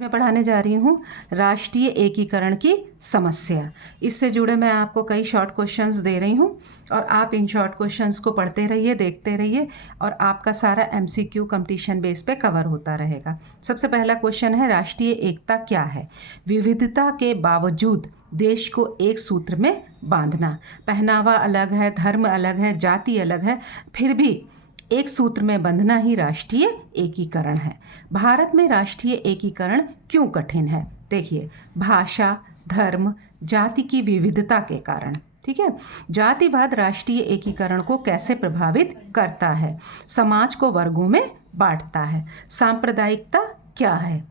मैं पढ़ाने जा रही हूँ राष्ट्रीय एकीकरण की समस्या। इससे जुड़े मैं आपको कई शॉर्ट क्वेश्चंस दे रही हूँ और आप इन शॉर्ट क्वेश्चंस को पढ़ते रहिए, देखते रहिए और आपका सारा एमसीक्यू कंपटीशन बेस पे कवर होता रहेगा। सबसे पहला क्वेश्चन है, राष्ट्रीय एकता क्या है? विविधता के बावजूद देश को एक सूत्र में बांधना। पहनावा अलग है, धर्म अलग है, जाति अलग है, फिर भी एक सूत्र में बंधना ही राष्ट्रीय एकीकरण है। भारत में राष्ट्रीय एकीकरण क्यों कठिन है? देखिए, भाषा, धर्म, जाति की विविधता के कारण। ठीक है, जातिवाद राष्ट्रीय एकीकरण को कैसे प्रभावित करता है? समाज को वर्गों में बांटता है। सांप्रदायिकता क्या है?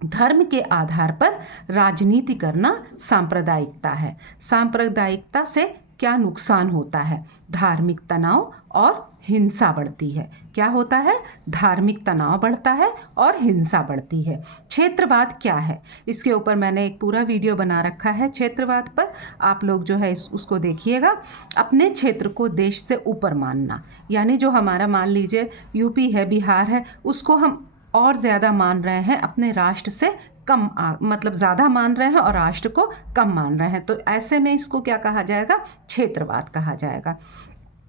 धर्म के आधार पर राजनीति करना सांप्रदायिकता है। सांप्रदायिकता से क्या नुकसान होता है? धार्मिक तनाव और हिंसा बढ़ती है। क्या होता है? धार्मिक तनाव बढ़ता है और हिंसा बढ़ती है। क्षेत्रवाद क्या है? इसके ऊपर मैंने एक पूरा वीडियो बना रखा है क्षेत्रवाद पर, आप लोग जो है उसको देखिएगा। अपने क्षेत्र को देश से ऊपर मानना, यानी जो हमारा मान लीजिए यूपी है, बिहार है, उसको हम और ज़्यादा मान रहे हैं, अपने राष्ट्र से कम मतलब ज़्यादा मान रहे हैं और राष्ट्र को कम मान रहे हैं, तो ऐसे में इसको क्या कहा जाएगा? क्षेत्रवाद कहा जाएगा।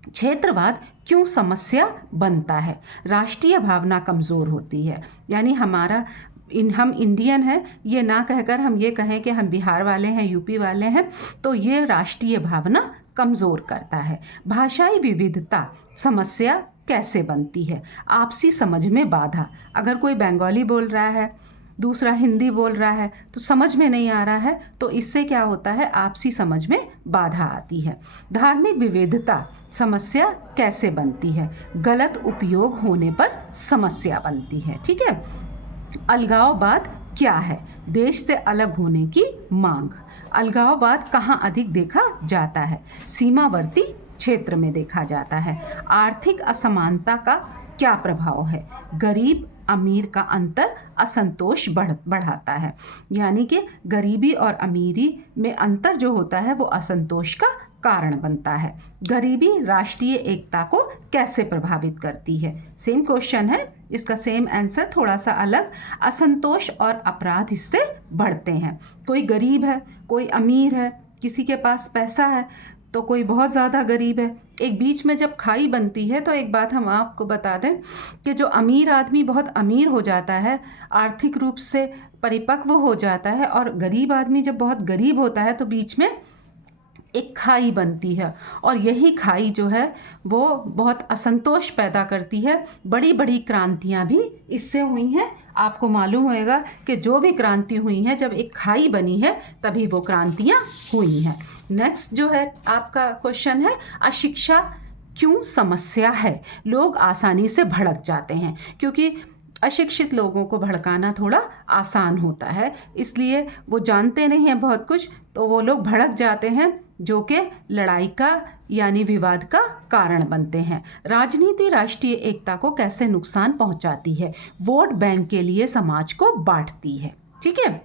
क्षेत्रवाद क्यों समस्या बनता है? राष्ट्रीय भावना कमज़ोर होती है, यानी हम इंडियन हैं ये ना कहकर हम ये कहें कि हम बिहार वाले हैं, यूपी वाले हैं, तो ये राष्ट्रीय भावना कमज़ोर करता है। भाषाई विविधता समस्या कैसे बनती है? आपसी समझ में बाधा। अगर कोई बंगाली बोल रहा है, दूसरा हिंदी बोल रहा है, तो समझ में नहीं आ रहा है, तो इससे क्या होता है? आपसी समझ में बाधा आती है। धार्मिक विविधता समस्या कैसे बनती है? गलत उपयोग होने पर समस्या बनती है। ठीक है। अलगाववाद क्या है? देश से अलग होने की मांग। अलगाववाद कहाँ अधिक देखा जाता है? सीमावर्ती क्षेत्र में देखा जाता है। आर्थिक असमानता का क्या प्रभाव है? गरीब अमीर का अंतर असंतोष बढ़ाता है, यानी कि गरीबी और अमीरी में अंतर जो होता है वो असंतोष का कारण बनता है। गरीबी राष्ट्रीय एकता को कैसे प्रभावित करती है? सेम क्वेश्चन है, इसका सेम आंसर थोड़ा सा अलग। असंतोष और अपराध इससे बढ़ते हैं। कोई गरीब है, कोई अमीर है, किसी के पास पैसा है तो कोई बहुत ज़्यादा गरीब है। एक बीच में जब खाई बनती है, तो एक बात हम आपको बता दें कि जो अमीर आदमी बहुत अमीर हो जाता है, आर्थिक रूप से परिपक्व हो जाता है, और गरीब आदमी जब बहुत गरीब होता है तो बीच में एक खाई बनती है, और यही खाई जो है वो बहुत असंतोष पैदा करती है। बड़ी बड़ी क्रांतियां भी इससे हुई हैं। आपको मालूम होएगा कि जो भी क्रांति हुई है, जब एक खाई बनी है तभी वो क्रांतियां हुई हैं। नेक्स्ट जो है आपका क्वेश्चन है, अशिक्षा क्यों समस्या है? लोग आसानी से भड़क जाते हैं, क्योंकि अशिक्षित लोगों को भड़काना थोड़ा आसान होता है, इसलिए वो जानते नहीं हैं बहुत कुछ, तो वो लोग भड़क जाते हैं, जो कि लड़ाई का यानी विवाद का कारण बनते हैं। राजनीति राष्ट्रीय एकता को कैसे नुकसान पहुंचाती है? वोट बैंक के लिए समाज को बांटती है। ठीक है,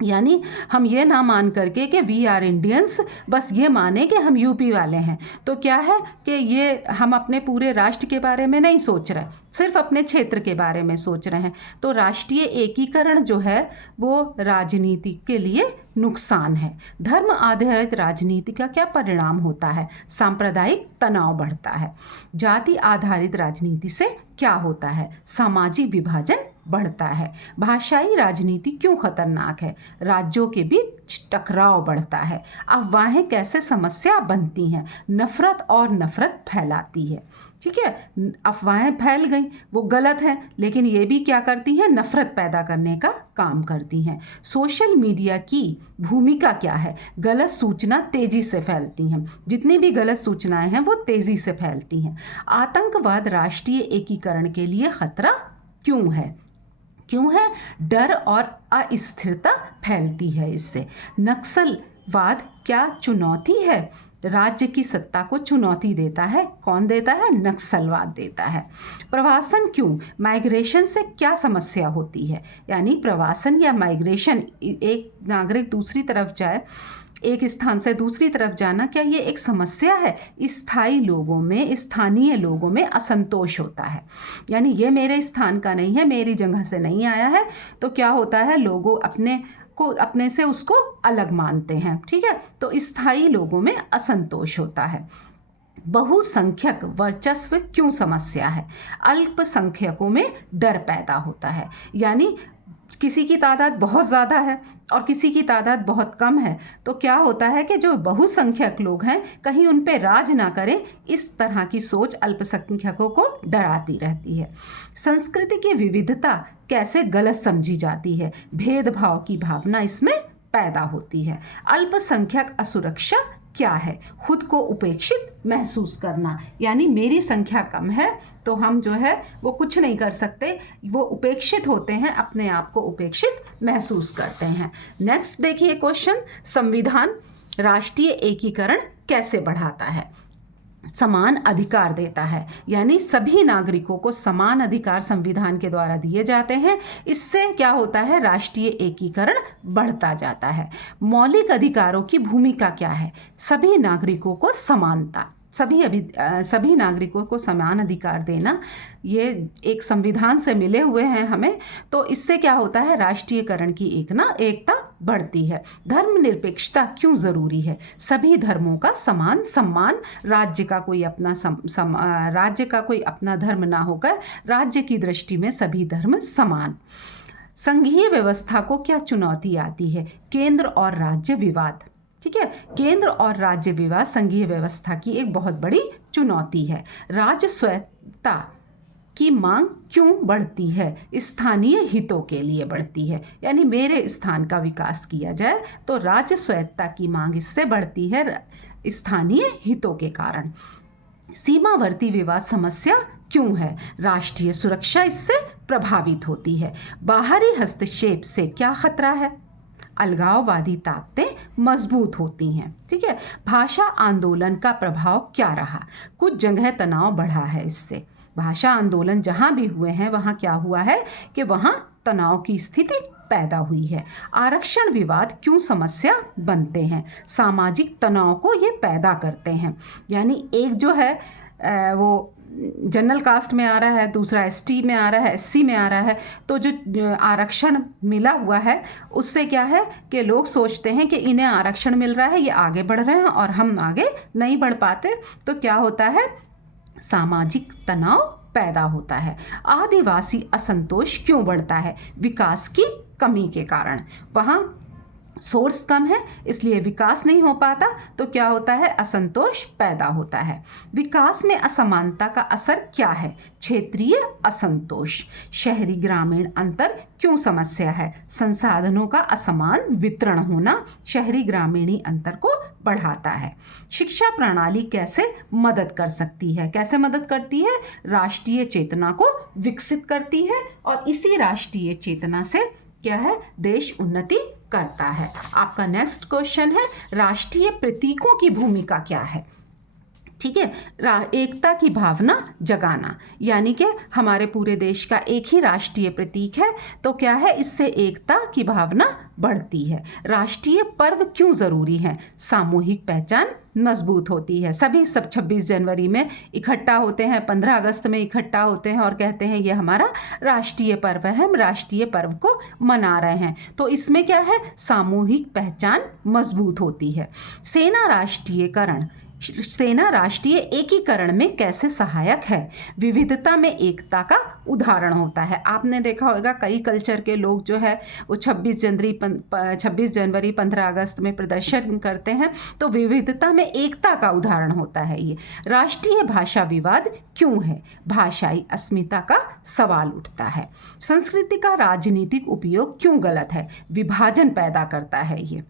यानी हम ये ना मान करके कि वी आर इंडियंस, बस ये माने कि हम यूपी वाले हैं, तो क्या है कि ये हम अपने पूरे राष्ट्र के बारे में नहीं सोच रहे, सिर्फ अपने क्षेत्र के बारे में सोच रहे हैं। तो राष्ट्रीय एकीकरण जो है वो राजनीति के लिए नुकसान है। धर्म आधारित राजनीति का क्या परिणाम होता है? सांप्रदायिक तनाव बढ़ता है। जाति आधारित राजनीति से क्या होता है? सामाजिक विभाजन बढ़ता है। भाषाई राजनीति क्यों खतरनाक है? राज्यों के बीच टकराव बढ़ता है। अफवाहें कैसे समस्या बनती हैं? नफरत और नफरत फैलाती है। ठीक है, अफवाहें फैल गई, वो गलत है, लेकिन ये भी क्या करती हैं? नफरत पैदा करने का काम करती हैं। सोशल मीडिया की भूमिका क्या है? गलत सूचना तेजी से फैलती हैं। जितनी भी गलत सूचनाएं हैं वो तेजी से फैलती हैं। आतंकवाद राष्ट्रीय एकीकरण के लिए खतरा क्यों है? डर और अस्थिरता फैलती है इससे। नक्सलवाद क्या चुनौती है? राज्य की सत्ता को चुनौती देता है। कौन देता है? नक्सलवाद देता है। प्रवासन क्यों? माइग्रेशन से क्या समस्या होती है? यानी प्रवासन या माइग्रेशन, एक नागरिक दूसरी तरफ जाए एक स्थान से दूसरी तरफ जाना, क्या ये एक समस्या है? स्थानीय लोगों में असंतोष होता है, यानी ये मेरे स्थान का नहीं है, मेरी जगह से नहीं आया है, तो क्या होता है, लोगों अपने से उसको अलग मानते हैं। ठीक है, तो स्थायी लोगों में असंतोष होता है। बहुसंख्यक वर्चस्व क्यों समस्या है? अल्पसंख्यकों में डर पैदा होता है, यानी किसी की तादाद बहुत ज़्यादा है और किसी की तादाद बहुत कम है, तो क्या होता है कि जो बहुसंख्यक लोग हैं कहीं उन पे राज ना करें, इस तरह की सोच अल्पसंख्यकों को डराती रहती है। संस्कृति की विविधता कैसे गलत समझी जाती है? भेदभाव की भावना इसमें पैदा होती है। अल्पसंख्यक असुरक्षा क्या है? खुद को उपेक्षित महसूस करना, यानी मेरी संख्या कम है तो हम जो है वो कुछ नहीं कर सकते, वो उपेक्षित होते हैं, अपने आप को उपेक्षित महसूस करते हैं। नेक्स्ट देखिए क्वेश्चन, संविधान राष्ट्रीय एकीकरण कैसे बढ़ाता है? समान अधिकार देता है, यानी सभी नागरिकों को समान अधिकार संविधान के द्वारा दिए जाते हैं। इससे क्या होता है, राष्ट्रीय एकीकरण बढ़ता जाता है। मौलिक अधिकारों की भूमिका क्या है? सभी नागरिकों को समानता, सभी नागरिकों को समान अधिकार देना, ये एक संविधान से मिले हुए हैं हमें, तो इससे क्या होता है, राष्ट्रीयकरण की एकता बढ़ती है। धर्मनिरपेक्षता क्यों ज़रूरी है? सभी धर्मों का समान सम्मान, राज्य का कोई अपना धर्म ना होकर राज्य की दृष्टि में सभी धर्म समान। संघीय व्यवस्था को क्या चुनौती आती है? केंद्र और राज्य विवाद। ठीक है, केंद्र और राज्य विवाद संघीय व्यवस्था की एक बहुत बड़ी चुनौती है। राज्य स्वायत्तता की मांग क्यों बढ़ती है? स्थानीय हितों के लिए बढ़ती है, यानी मेरे स्थान का विकास किया जाए, तो राज्य स्वायत्तता की मांग इससे बढ़ती है, स्थानीय हितों के कारण। सीमावर्ती विवाद समस्या क्यों है? राष्ट्रीय सुरक्षा इससे प्रभावित होती है। बाहरी हस्तक्षेप से क्या खतरा है? अलगाववादी ताकतें मजबूत होती हैं। ठीक है, भाषा आंदोलन का प्रभाव क्या रहा? कुछ जगह तनाव बढ़ा है इससे। भाषा आंदोलन जहाँ भी हुए हैं वहाँ क्या हुआ है कि वहाँ तनाव की स्थिति पैदा हुई है। आरक्षण विवाद क्यों समस्या बनते हैं? सामाजिक तनाव को ये पैदा करते हैं, यानी एक जो है वो जनरल कास्ट में आ रहा है, दूसरा एसटी में आ रहा है, एससी में आ रहा है, तो जो आरक्षण मिला हुआ है उससे क्या है कि लोग सोचते हैं कि इन्हें आरक्षण मिल रहा है, ये आगे बढ़ रहे हैं और हम आगे नहीं बढ़ पाते, तो क्या होता है, सामाजिक तनाव पैदा होता है। आदिवासी असंतोष क्यों बढ़ता है? विकास की कमी के कारण। वहाँ सोर्स कम है इसलिए विकास नहीं हो पाता, तो क्या होता है, असंतोष पैदा होता है। विकास में असमानता का असर क्या है? क्षेत्रीय असंतोष। शहरी ग्रामीण अंतर क्यों समस्या है? संसाधनों का असमान वितरण होना शहरी ग्रामीणी अंतर को बढ़ाता है। शिक्षा प्रणाली कैसे मदद कर सकती है? कैसे मदद करती है? राष्ट्रीय चेतना को विकसित करती है, और इसी राष्ट्रीय चेतना से क्या है, देश उन्नति करता है। आपका नेक्स्ट क्वेश्चन है, राष्ट्रीय प्रतीकों की भूमिका क्या है? ठीक है, एकता की भावना जगाना, यानी कि हमारे पूरे देश का एक ही राष्ट्रीय प्रतीक है, तो क्या है, इससे एकता की भावना बढ़ती है। राष्ट्रीय पर्व क्यों ज़रूरी है? सामूहिक पहचान मजबूत होती है। सभी सब 26 जनवरी में इकट्ठा होते हैं, 15 अगस्त में इकट्ठा होते हैं और कहते हैं ये हमारा राष्ट्रीय पर्व है, हम राष्ट्रीय पर्व को मना रहे हैं, तो इसमें क्या है, सामूहिक पहचान मजबूत होती है। सेना राष्ट्रीय एकीकरण में कैसे सहायक है? विविधता में एकता का उदाहरण होता है। आपने देखा होगा कई कल्चर के लोग जो है वो 26 जनवरी 15 अगस्त में प्रदर्शन करते हैं, तो विविधता में एकता का उदाहरण होता है ये। राष्ट्रीय भाषा विवाद क्यों है? भाषाई अस्मिता का सवाल उठता है। संस्कृति का राजनीतिक उपयोग क्यों गलत है? विभाजन पैदा करता है ये।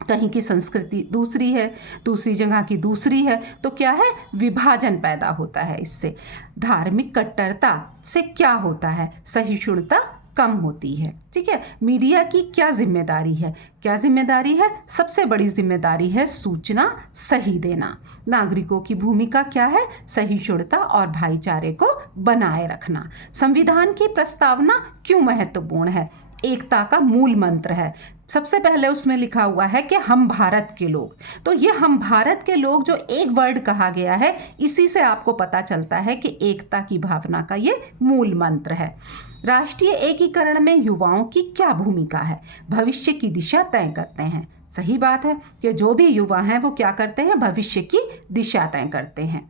कहीं की संस्कृति दूसरी है, दूसरी जगह की दूसरी है, तो क्या है, विभाजन पैदा होता है इससे। धार्मिक कट्टरता से क्या होता है? सहिष्णुता कम होती है। ठीक है, मीडिया की क्या जिम्मेदारी है? क्या जिम्मेदारी है? सबसे बड़ी जिम्मेदारी है सूचना सही देना। नागरिकों की भूमिका क्या है? सहिष्णुता और भाईचारे को बनाए रखना। संविधान की प्रस्तावना क्यों महत्वपूर्ण है? एकता का मूल मंत्र है। सबसे पहले उसमें लिखा हुआ है कि हम भारत के लोग। तो ये हम भारत के लोग जो एक वर्ड कहा गया है, इसी से आपको पता चलता है कि एकता की भावना का ये मूल मंत्र है। राष्ट्रीय एकीकरण में युवाओं की क्या भूमिका है? भविष्य की दिशा तय करते हैं। सही बात है कि जो भी युवा हैं वो क्या करते हैं? भविष्य की दिशा तय करते हैं।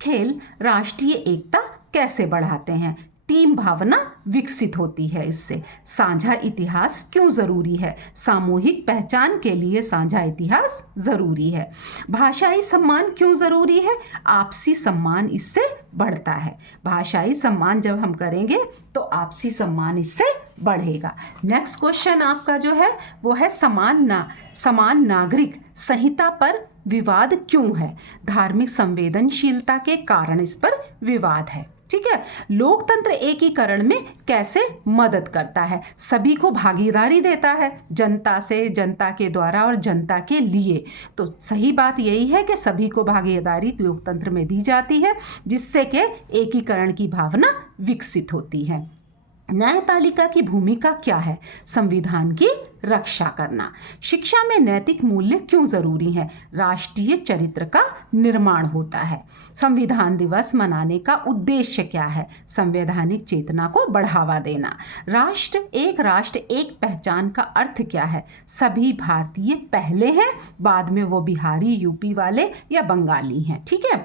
खेल राष्ट्रीय एकता कैसे बढ़ाते हैं? टीम भावना विकसित होती है इससे। साझा इतिहास क्यों ज़रूरी है? सामूहिक पहचान के लिए साझा इतिहास ज़रूरी है। भाषाई सम्मान क्यों ज़रूरी है? आपसी सम्मान इससे बढ़ता है। भाषाई सम्मान जब हम करेंगे तो आपसी सम्मान इससे बढ़ेगा। नेक्स्ट क्वेश्चन आपका जो है वो है समान नागरिक संहिता पर विवाद क्यों है? धार्मिक संवेदनशीलता के कारण इस पर विवाद है। ठीक है। लोकतंत्र एकीकरण में कैसे मदद करता है? सभी को भागीदारी देता है, जनता से, जनता के द्वारा और जनता के लिए। तो सही बात यही है कि सभी को भागीदारी लोकतंत्र में दी जाती है, जिससे कि एकीकरण की भावना विकसित होती है। न्यायपालिका की भूमिका क्या है? संविधान की रक्षा करना। शिक्षा में नैतिक मूल्य क्यों जरूरी है? राष्ट्रीय चरित्र का निर्माण होता है। संविधान दिवस मनाने का उद्देश्य क्या है? संवैधानिक चेतना को बढ़ावा देना। राष्ट्र एक पहचान का अर्थ क्या है? सभी भारतीय पहले हैं, बाद में वो बिहारी, यूपी वाले या बंगाली हैं। ठीक है।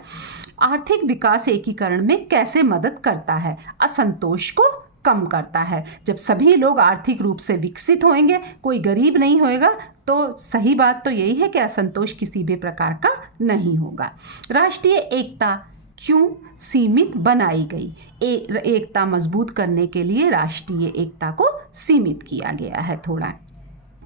आर्थिक विकास एकीकरण में कैसे मदद करता है? असंतोष को कम करता है। जब सभी लोग आर्थिक रूप से विकसित होंगे, कोई गरीब नहीं होएगा, तो सही बात तो यही है कि असंतोष किसी भी प्रकार का नहीं होगा। राष्ट्रीय एकता क्यों सीमित बनाई गई? एकता मजबूत करने के लिए राष्ट्रीय एकता को सीमित किया गया है थोड़ा।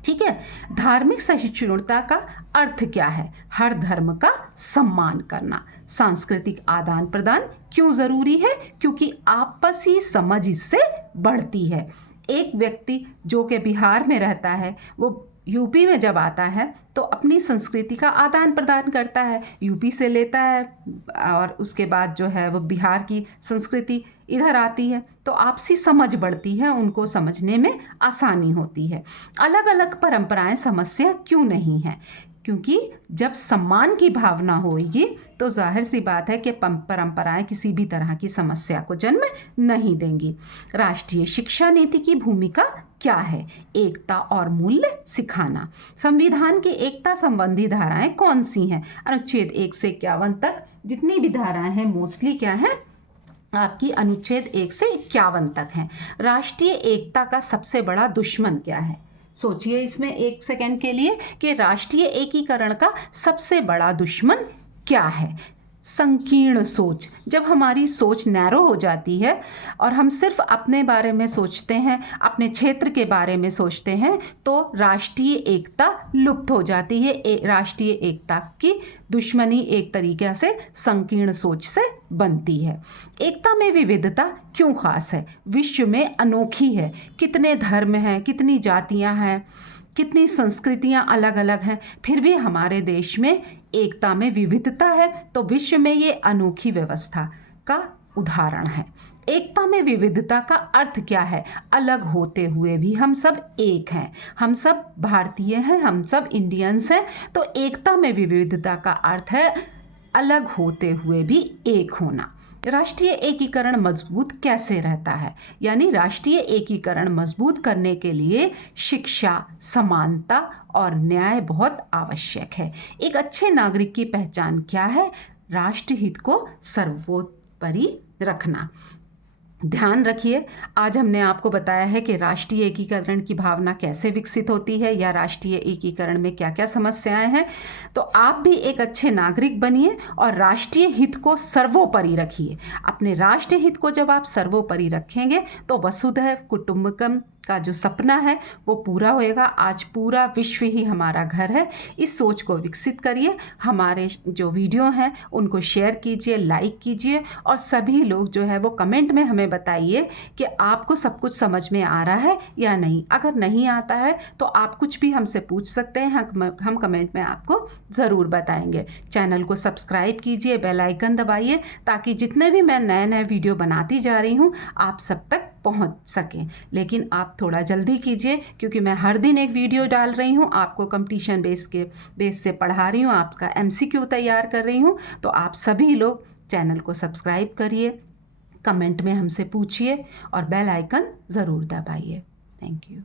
ठीक है। धार्मिक सहिष्णुता का अर्थ क्या है? हर धर्म का सम्मान करना। सांस्कृतिक आदान प्रदान क्यों जरूरी है? क्योंकि आपसी समझ इससे बढ़ती है। एक व्यक्ति जो कि बिहार में रहता है, वो यूपी में जब आता है तो अपनी संस्कृति का आदान प्रदान करता है, यूपी से लेता है और उसके बाद जो है वो बिहार की संस्कृति इधर आती है, तो आपसी समझ बढ़ती है, उनको समझने में आसानी होती है। अलग अलग परंपराएं समस्या क्यों नहीं है? क्योंकि जब सम्मान की भावना होगी तो जाहिर सी बात है कि परंपराएं किसी भी तरह की समस्या को जन्म नहीं देंगी। राष्ट्रीय शिक्षा नीति की भूमिका क्या है? एकता और मूल्य सिखाना। संविधान की एकता संबंधी धाराएं कौन सी हैं? अनुच्छेद 1 से 51 तक जितनी भी धाराएं हैं मोस्टली क्या है आपकी अनुच्छेद 1 से 51 तक हैं। राष्ट्रीय एकता का सबसे बड़ा दुश्मन क्या है? सोचिए इसमें एक सेकंड के लिए कि राष्ट्रीय एकीकरण का सबसे बड़ा दुश्मन क्या है? संकीर्ण सोच। जब हमारी सोच नैरो हो जाती है और हम सिर्फ अपने बारे में सोचते हैं, अपने क्षेत्र के बारे में सोचते हैं, तो राष्ट्रीय एकता लुप्त हो जाती है। राष्ट्रीय एकता की दुश्मनी एक तरीके से संकीर्ण सोच से बनती है। एकता में विविधता क्यों खास है? विश्व में अनोखी है। कितने धर्म हैं, कितनी जातियां हैं, कितनी संस्कृतियां अलग अलग हैं, फिर भी हमारे देश में एकता में विविधता है, तो विश्व में ये अनोखी व्यवस्था का उदाहरण है। एकता में विविधता का अर्थ क्या है? अलग होते हुए भी हम सब एक हैं, हम सब भारतीय हैं, हम सब इंडियंस हैं। तो एकता में विविधता का अर्थ है अलग होते हुए भी एक होना। राष्ट्रीय एकीकरण मजबूत कैसे रहता है? यानी राष्ट्रीय एकीकरण मजबूत करने के लिए शिक्षा, समानता और न्याय बहुत आवश्यक है। एक अच्छे नागरिक की पहचान क्या है? राष्ट्रहित को सर्वोपरि रखना। ध्यान रखिए, आज हमने आपको बताया है कि राष्ट्रीय एकीकरण की भावना कैसे विकसित होती है या राष्ट्रीय एकीकरण में क्या क्या समस्याएं हैं। तो आप भी एक अच्छे नागरिक बनिए और राष्ट्रीय हित को सर्वोपरि रखिए। अपने राष्ट्रीय हित को जब आप सर्वोपरि रखेंगे तो वसुधैव कुटुंबकम का जो सपना है वो पूरा होएगा। आज पूरा विश्व ही हमारा घर है। इस सोच को विकसित करिए। हमारे जो वीडियो हैं उनको शेयर कीजिए, लाइक कीजिए और सभी लोग जो है वो कमेंट में हमें बताइए कि आपको सब कुछ समझ में आ रहा है या नहीं। अगर नहीं आता है तो आप कुछ भी हमसे पूछ सकते हैं, हम कमेंट में आपको ज़रूर बताएंगे। चैनल को सब्सक्राइब कीजिए, बेल आइकन दबाइए ताकि जितने भी मैं नए नए वीडियो बनाती जा रही हूँ आप सब तक पहुंच सकें। लेकिन आप थोड़ा जल्दी कीजिए, क्योंकि मैं हर दिन एक वीडियो डाल रही हूं, आपको कंपटीशन बेस से पढ़ा रही हूं, आपका MCQ तैयार कर रही हूं। तो आप सभी लोग चैनल को सब्सक्राइब करिए, कमेंट में हमसे पूछिए और बेल आइकन ज़रूर दबाइए। Thank you.